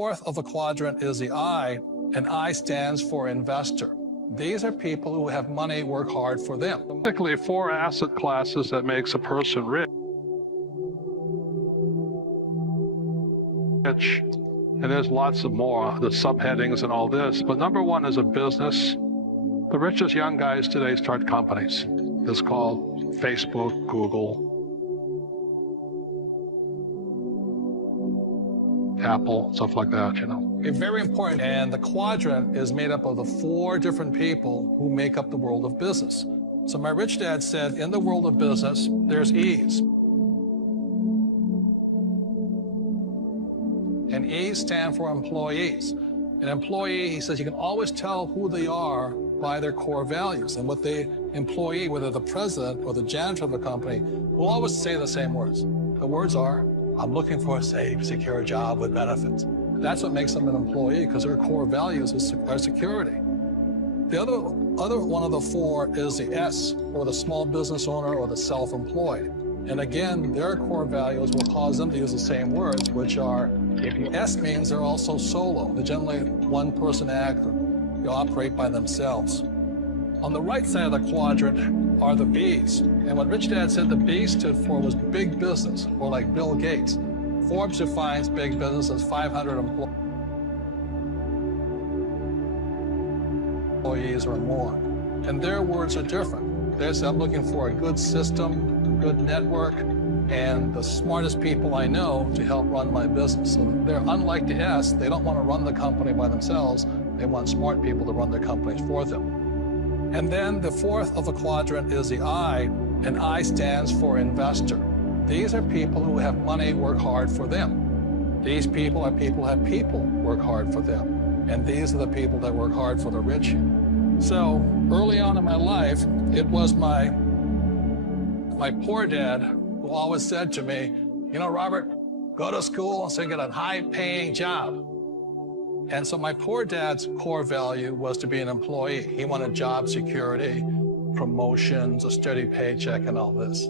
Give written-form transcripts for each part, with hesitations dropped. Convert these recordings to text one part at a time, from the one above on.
Fourth of the quadrant is the I, and I stands for investor. These are people who have money work hard for them. Basically, 4 asset classes that makes a person rich. And there's lots of more, the subheadings and all this. But number 1 is a business. The richest young guys today start companies. It's called Facebook, Google, Apple, stuff like that, you know. It's very important, and the quadrant is made up of the 4 different people who make up the world of business. So my rich dad said, in the world of business, there's E's. And E's stand for employees. An employee, he says, you can always tell who they are by their core values. And what the employee, whether the president or the janitor of the company, will always say the same words. The words are, I'm looking for a safe, secure job with benefits. That's what makes them an employee, because their core values are security. The other one of the 4 is the S, or the small business owner or the self-employed. And again, their core values will cause them to use the same words, which are, S means they're also solo. They're generally one-person act, they operate by themselves. On the right side of the quadrant are the B's. And what Rich Dad said the B stood for was big business, or like Bill Gates. Forbes defines big business as 500 employees or more. And their words are different. They say, I'm looking for a good system, good network, and the smartest people I know to help run my business. So they're unlike the S. They don't want to run the company by themselves. They want smart people to run their companies for them. And then the 4th of the quadrant is the I, and I stands for investor. These are people who have money work hard for them. These people are people who have people work hard for them. And these are the people that work hard for the rich. So early on in my life, it was my poor dad who always said to me, you know, Robert, go to school and so you get a high-paying job. And so my poor dad's core value was to be an employee. He wanted job security, promotions, a steady paycheck, and all this.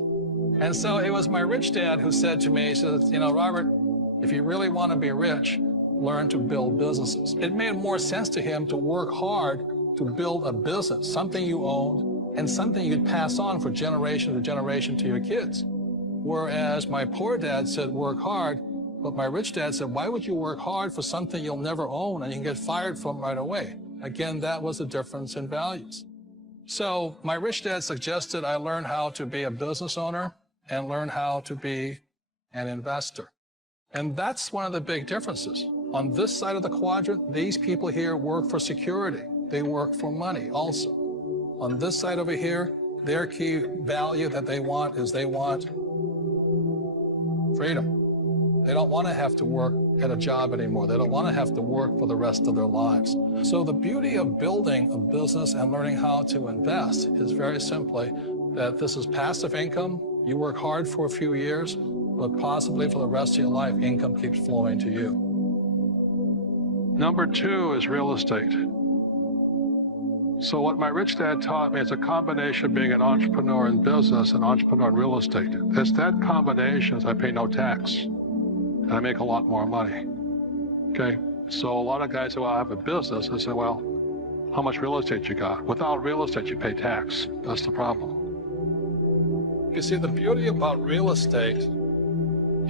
And so it was my rich dad who said to me, he says, you know, Robert, if you really want to be rich, learn to build businesses. It made more sense to him to work hard to build a business, something you owned and something you'd pass on for generation to generation to your kids. Whereas my poor dad said, work hard. But my rich dad said, why would you work hard for something you'll never own and you can get fired from right away? Again, that was the difference in values. So my rich dad suggested I learn how to be a business owner and learn how to be an investor. And that's one of the big differences. On this side of the quadrant, these people here work for security. They work for money also. On this side over here, their key value that they want is they want freedom. They don't want to have to work at a job anymore. They don't want to have to work for the rest of their lives. So the beauty of building a business and learning how to invest is very simply that this is passive income. You work hard for a few years, but possibly for the rest of your life, income keeps flowing to you. Number 2 is real estate. So what my rich dad taught me is a combination of being an entrepreneur in business and entrepreneur in real estate. It's that combination is I pay no tax. And I make a lot more money, okay? So a lot of guys say, well, I have a business. I say, well, how much real estate you got? Without real estate, you pay tax. That's the problem. You see, the beauty about real estate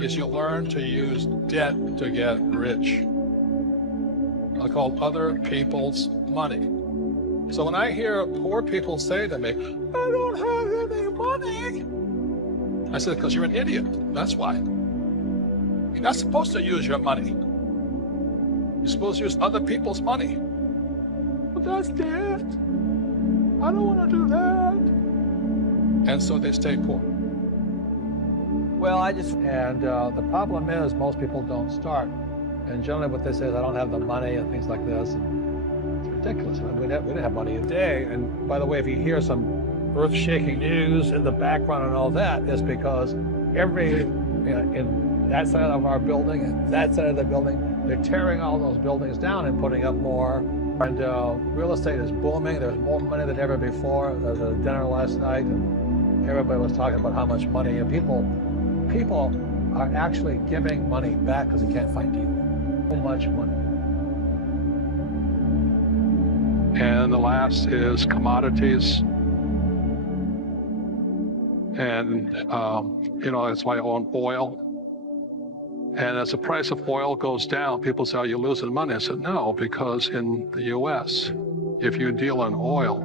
is you learn to use debt to get rich. I call other people's money. So when I hear poor people say to me, I don't have any money, I said, because you're an idiot, that's why. You're not supposed to use your money. You're supposed to use other people's money. But that's debt. I don't want to do that. And so they stay poor. The problem is most people don't start. And generally what they say is, I don't have the money and things like this. It's ridiculous. We didn't have money a day. And by the way, if you hear some earth-shaking news in the background and all that, it's because in that side of our building and that side of the building, they're tearing all those buildings down and putting up more. And real estate is booming. There's more money than ever before. There was a dinner last night and everybody was talking about how much money. And people are actually giving money back because they can't find people. much money. And the last is commodities. And, that's why I own oil. And as the price of oil goes down, people say, "Oh, you're losing money." I said, no, because in the US, if you deal in oil,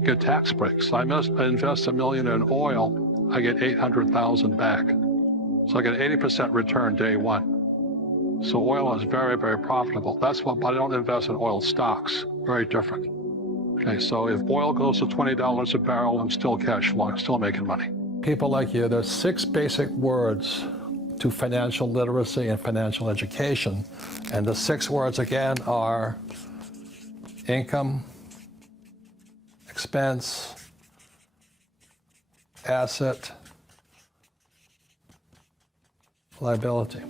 you get tax breaks. I invest $1 million in oil, I get 800,000 back. So I get 80% return day one. So oil is very, very profitable. That's what, but I don't invest in oil stocks. Very different. Okay, so if oil goes to $20 a barrel, I'm still cash flow, I'm still making money. People like you, there's 6 basic words to financial literacy and financial education. And the 6 words again are income, expense, asset, liability.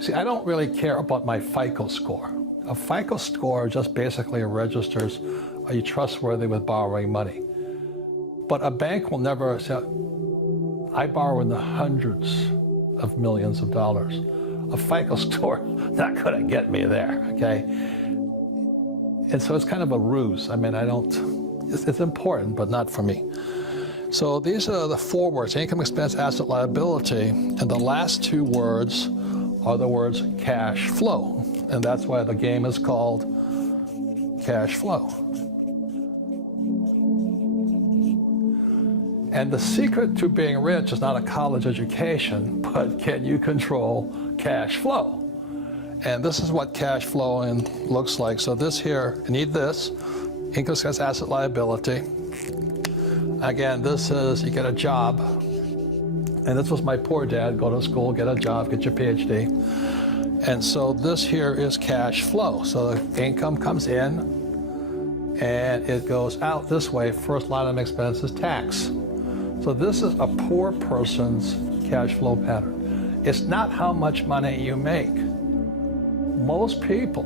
See, I don't really care about my FICO score. A FICO score just basically registers, are you trustworthy with borrowing money? But a bank will never say, I borrow in the hundreds of millions of dollars. A FICO score not gonna get me there, okay? And so it's kind of a ruse. I mean, it's important, but not for me. So these are the 4 words, income, expense, asset, liability, and the last 2 words are the words cash flow. And that's why the game is called cash flow. And the secret to being rich is not a college education, but can you control cash flow? And this is what cash flowing looks like. So this here, you need this, income, expense, asset, liability. Again, this is, you get a job. And this was my poor dad, go to school, get a job, get your PhD. And so this here is cash flow. So the income comes in and it goes out this way. First line of expense is tax. So this is a poor person's cash flow pattern. It's not how much money you make. Most people,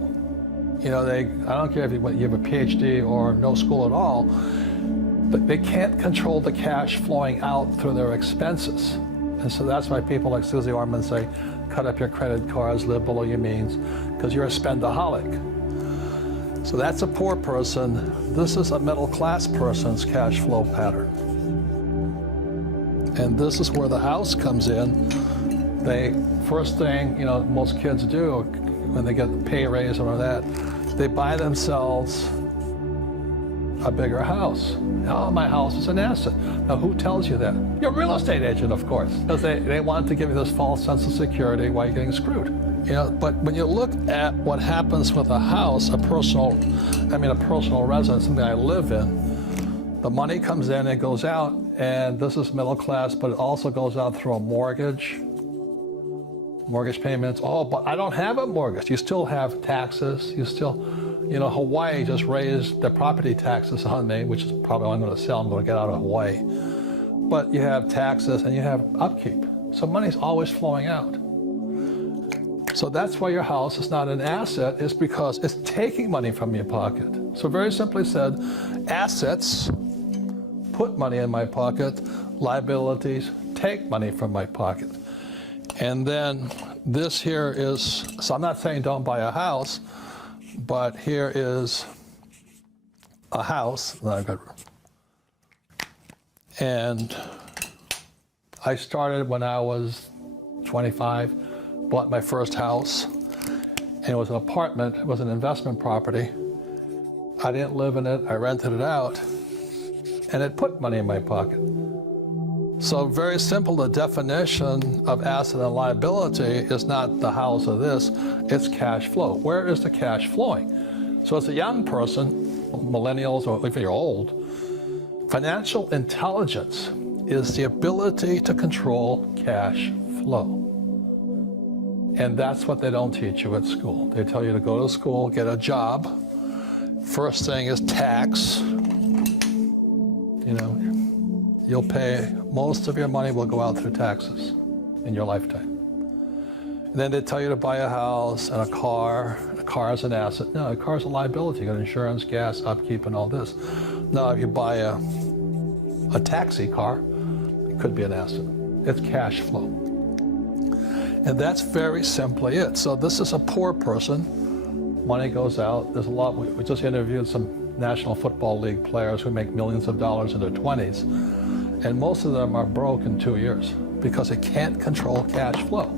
I don't care if you have a PhD or no school at all, but they can't control the cash flowing out through their expenses. And so that's why people like Susie Orman say, cut up your credit cards, live below your means, because you're a spendaholic. So that's a poor person. This is a middle class person's cash flow pattern. And this is where the house comes in. First thing, most kids do when they get the pay raise or that, they buy themselves a bigger house. Oh, my house is an asset. Now, who tells you that? Your real estate agent, of course, because they want to give you this false sense of security while you're getting screwed. But when you look at what happens with a house, a personal residence, something I live in, the money comes in, it goes out, and this is middle class, but it also goes out through a mortgage payments. Oh, but I don't have a mortgage. You still have taxes. You still, Hawaii just raised the property taxes on me, which is probably what I'm going to sell. I'm going to get out of Hawaii. But you have taxes and you have upkeep. So money's always flowing out. So that's why your house is not an asset, is because it's taking money from your pocket. So very simply said, assets put money in my pocket, liabilities take money from my pocket. And then this here is, so I'm not saying don't buy a house, but here is a house that I've got. And I started when I was 25, bought my first house, and it was an apartment, it was an investment property. I didn't live in it, I rented it out, and it put money in my pocket. So very simple, the definition of asset and liability is not the house or this, it's cash flow. Where is the cash flowing? So as a young person, millennials, or if you're old, financial intelligence is the ability to control cash flow. And that's what they don't teach you at school. They tell you to go to school, get a job. First thing is tax. You'll pay, most of your money will go out through taxes in your lifetime. And then they tell you to buy a house and a car. A car is an asset. No, a car is a liability. You got insurance, gas, upkeep, and all this. Now, if you buy a taxi car, it could be an asset. It's cash flow. And that's very simply it. So this is a poor person. Money goes out. There's a lot. We just interviewed some National Football League players who make millions of dollars in their 20s, and most of them are broke in 2 years because they can't control cash flow.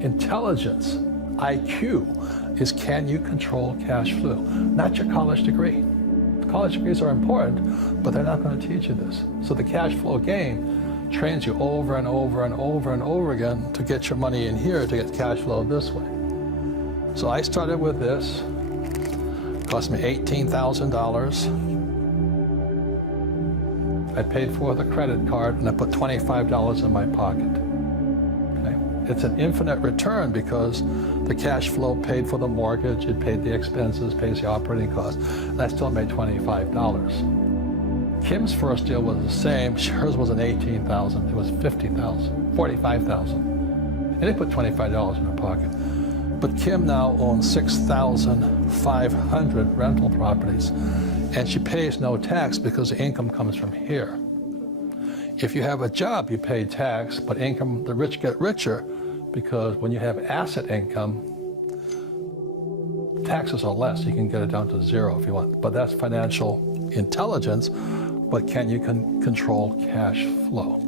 Intelligence, IQ, is can you control cash flow, not your college degree. College degrees are important, but they're not going to teach you this. So the cash flow game trains you over and over and over and over again to get your money in here to get cash flow this way. So I started with this. Cost me $18,000. I paid for the credit card and I put $25 in my pocket. Okay? It's an infinite return because the cash flow paid for the mortgage, it paid the expenses, pays the operating costs, and I still made $25. Kim's first deal was the same. Hers wasn't $18,000, it was $50,000, $45,000. And they put $25 in her pocket. But Kim now owns 6,500 rental properties, and she pays no tax because the income comes from here. If you have a job, you pay tax, but income, the rich get richer because when you have asset income, taxes are less. You can get it down to zero if you want. But that's financial intelligence, but can you control cash flow?